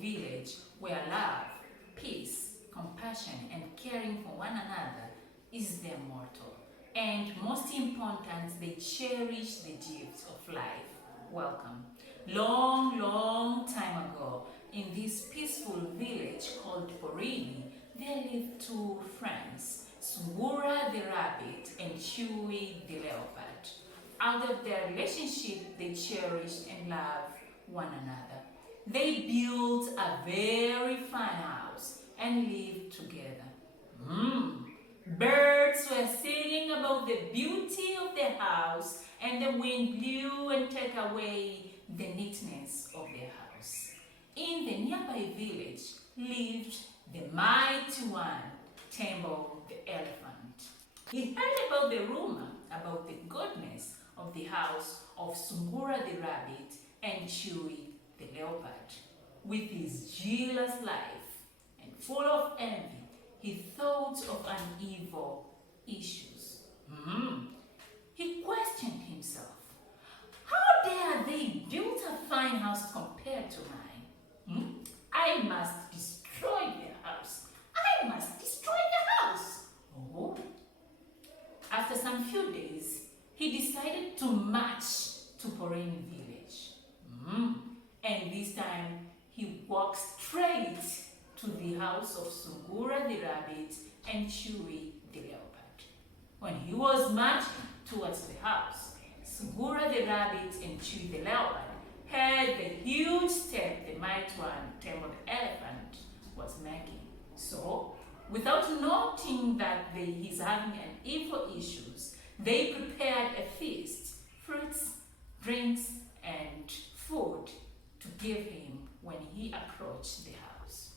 village where love, peace, compassion, and caring for one another is their motto. And most important, they cherish the gift of life. Welcome. Long time ago, in this peaceful village called Porini, there lived two friends, Sungura the rabbit and Chewy the leopard. Out of their relationship, they cherished and loved one another. They built a very fine house and lived together. Birds were singing about the beauty of their house, and the wind blew and took away the neatness of their house. In the nearby village lived the mighty one, Tembo the elephant. He heard about the rumor about the goodness of the house of Sungura the rabbit and Chewy the leopard. With his jealous life and full of envy, he thought of uneven issues. He questioned himself. How dare they build a fine house compared to mine? I must destroy their house. I must destroy the house. Oh. After some few days, he decided to march to Porini village. And this time, he walked straight to the house of Sungura the rabbit and Chewy the leopard. When he was marching towards the house, Sungura the rabbit and Chewy the leopard heard the huge step the mighty one, Tembo the elephant, was making. So, without noting that he's having an evil issues, they prepared a feast, fruits, drinks, and food to give him when he approached the house.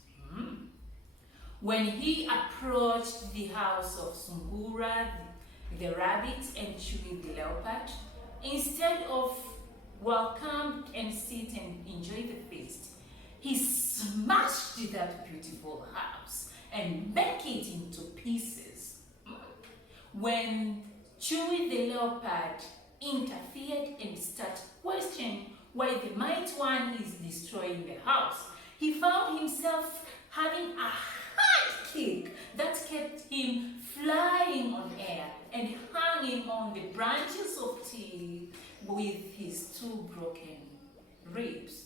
When he approached the house of Sungura the rabbit and Chewy the leopard, instead of welcome and sit and enjoy the feast, he smashed that beautiful house and make it into pieces. When Chewy the leopard interfered and started questioning why the mighty one is destroying the house, he found himself having a hard kick that kept him flying on air and hanging on the branches of trees with his two broken ribs.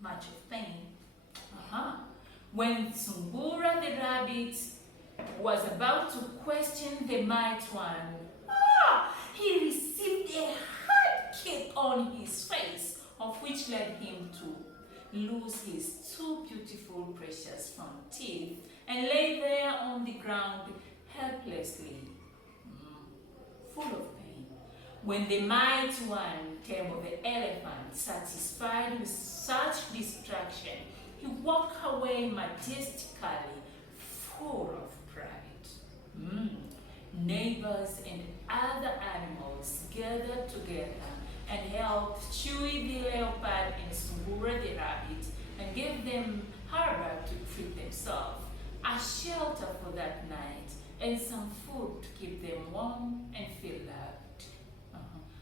Much of pain. When Sungura the rabbit was about to question the mighty one, he received a hard kick on his face, of which led him to lose his two beautiful precious front teeth and lay there on the ground helplessly, full of pain. When the mighty one, Tembo the elephant, satisfied with such distraction, he walked away majestically, full of pride. Neighbors and other animals gathered together and helped Chewy the leopard and Sungura the rabbit and gave them harbor to treat themselves, a shelter for that night, and some food to keep them warm and feel loved.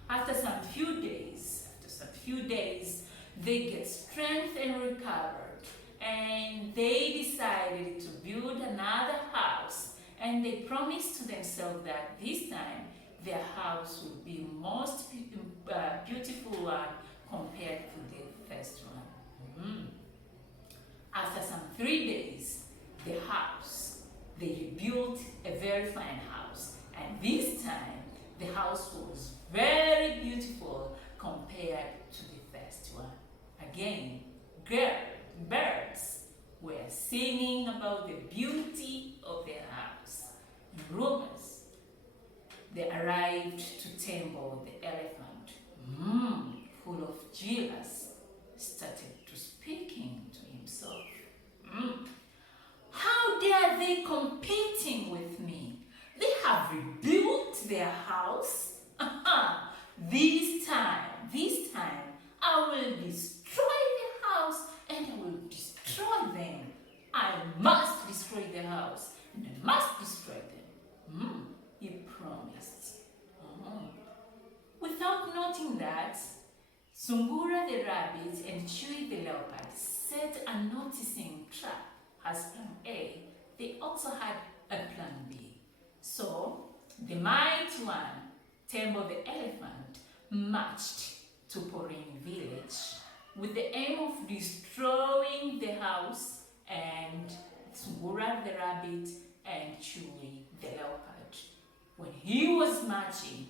After some few days, they get strength and recovered, and they decided to build another house, and they promised to themselves that this time their house would be most beautiful one compared to the first one. After some 3 days, they rebuilt a very fine house, and this time the house was very beautiful compared to the first one. Again, birds were singing about the beauty of their house. In rumors, they arrived to Tembo the elephant, full of jealous, started to speaking to himself. How dare they competing with me? They have rebuilt their house. This time, I will destroy the house and I will destroy them. I must destroy the house and I must destroy them. He promised. Without noting that, Sungura the rabbit and Chewy the leopard set a noticing trap has plan A, they also had a plan B. So the might one, Tembo the elephant, marched to Porin village with the aim of destroying the house and Sungura the rabbit and Mtui the leopard. When he was marching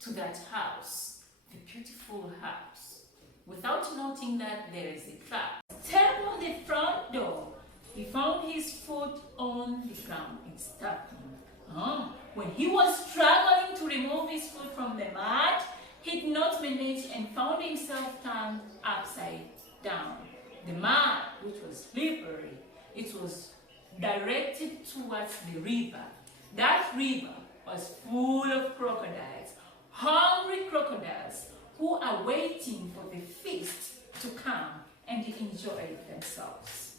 to that house, the beautiful house, without noting that there is a trap, tapped on the front door. He found his foot on the ground and stabbed him. When he was struggling to remove his foot from the mud, he did not manage and found himself turned upside down. The mud, which was slippery, it was directed towards the river. That river was full of crocodiles, hungry crocodiles who are waiting for the feast to come and enjoy themselves.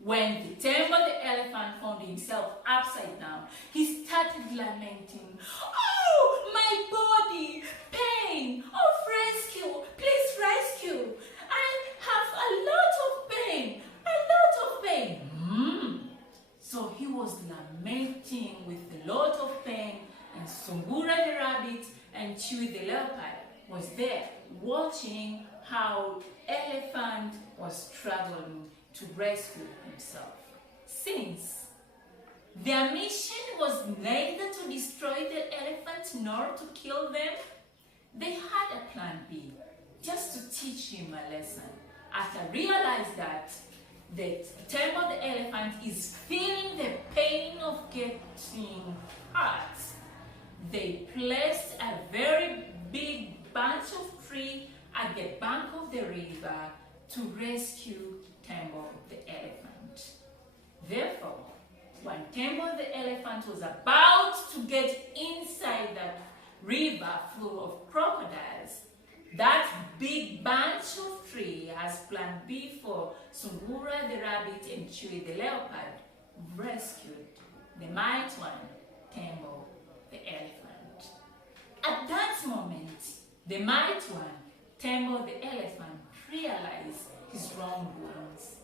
When the Tembo the elephant found himself upside down, he started lamenting, "Oh, my body, pain, oh, rescue, please rescue. I have a lot of pain, a lot of pain." So he was lamenting with a lot of pain, and Sungura the rabbit and Mtui the leopard was there watching how elephant was struggling to rescue himself. Since their mission was neither to destroy the elephant nor to kill them, they had a plan B, just to teach him a lesson. After realizing that the Tembo the elephant is feeling the pain of getting hurt, they placed a very big bunch of trees at the bank of the river to rescue Tembo the elephant. Therefore, when Tembo the elephant was about to get inside that river full of crocodiles, that big bunch of trees as plan B for Sungura the rabbit and Mtui the leopard rescued the might one, Tembo the elephant. At that moment, the might one, Tembo the elephant, realized his wrongdoings.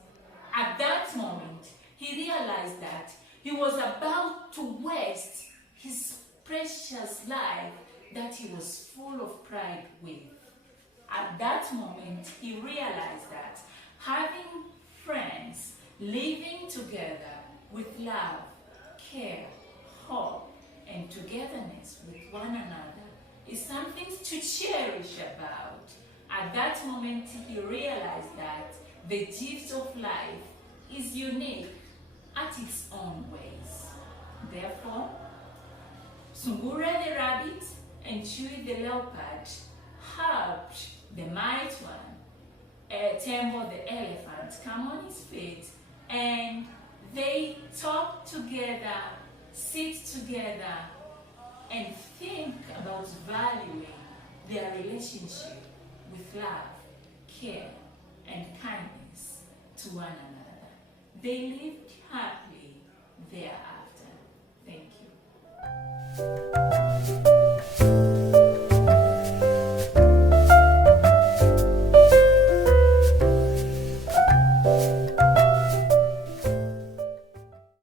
At that moment, he realized that he was about to waste his precious life that he was full of pride with. At that moment, he realized that having friends living together with love, care, hope, and togetherness with one another is something to cherish about. At that moment, he realized that the gift of life is unique at its own ways. Therefore, Sungura the rabbit and Mtui the leopard helped the might one, Tembo the elephant, come on his feet, and they talk together, sit together, and think about valuing their relationship with love, care, and kindness to one another. They lived happily thereafter. Thank you.